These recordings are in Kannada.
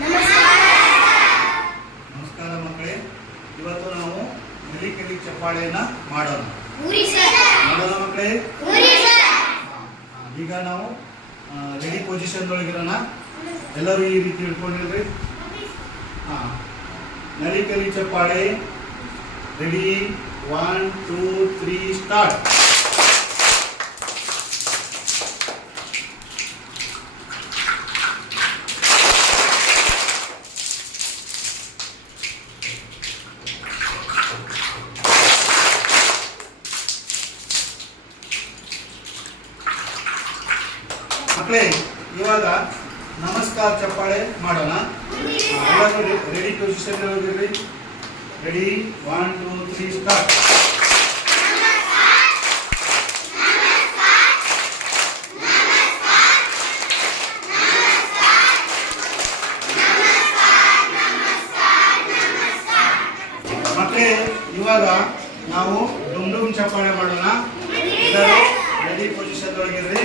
ನಮಸ್ಕಾರ ಮಕ್ಕಳೇ ಇವತ್ತು ನಾವು ನೆಲಿ ಕೆಲಿ ಚಪ್ಪಾಳೆಯನ್ನ ಮಾಡೋಣ ಮಾಡೋಣ ಮಕ್ಕಳೇ ಈಗ ನಾವು ರೆಡಿ ಪೊಸಿಷನ್ ಒಳಗಿರೋಣ ಎಲ್ಲರೂ ಈ ರೀತಿ ಹಿಡ್ಕೊಂಡಿರ್ರಿ ಹಾಂ ನಲಿ ಕಲಿ ಚಪ್ಪಾಳೆ ready one two three start ಮಕ್ಕಳೇ ಇವಾಗ ನಮಸ್ಕಾರ ಚಪ್ಪಾಳೆ ಮಾಡೋಣ ಎಲ್ಲರೂ ready position ಹೋಗಿರ್ರಿ ready one two three start ಮಕ್ಕಳೇ ಇವಾಗ ನಾವು ಡುಮ್ ಡುಮ್ ಚಪ್ಪಾಳೆ ಮಾಡೋಣ ಎಲ್ಲರೂ ರೆಡಿ ಪೊಸಿಷನ್ ಒಳಗಿರ್ರಿ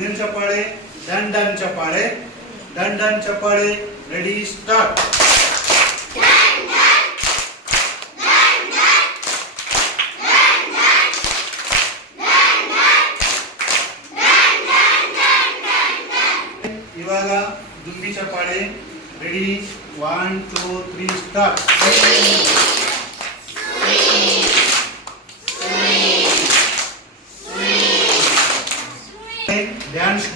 सुनील चपाळे डन चपाळे डन चपाळे रेडी स्टार्ट ಇವಾಗ ದುಂಬಿ ಚಪ್ಪಾಳೆ ready one two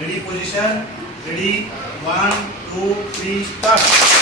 ready position ready one two three start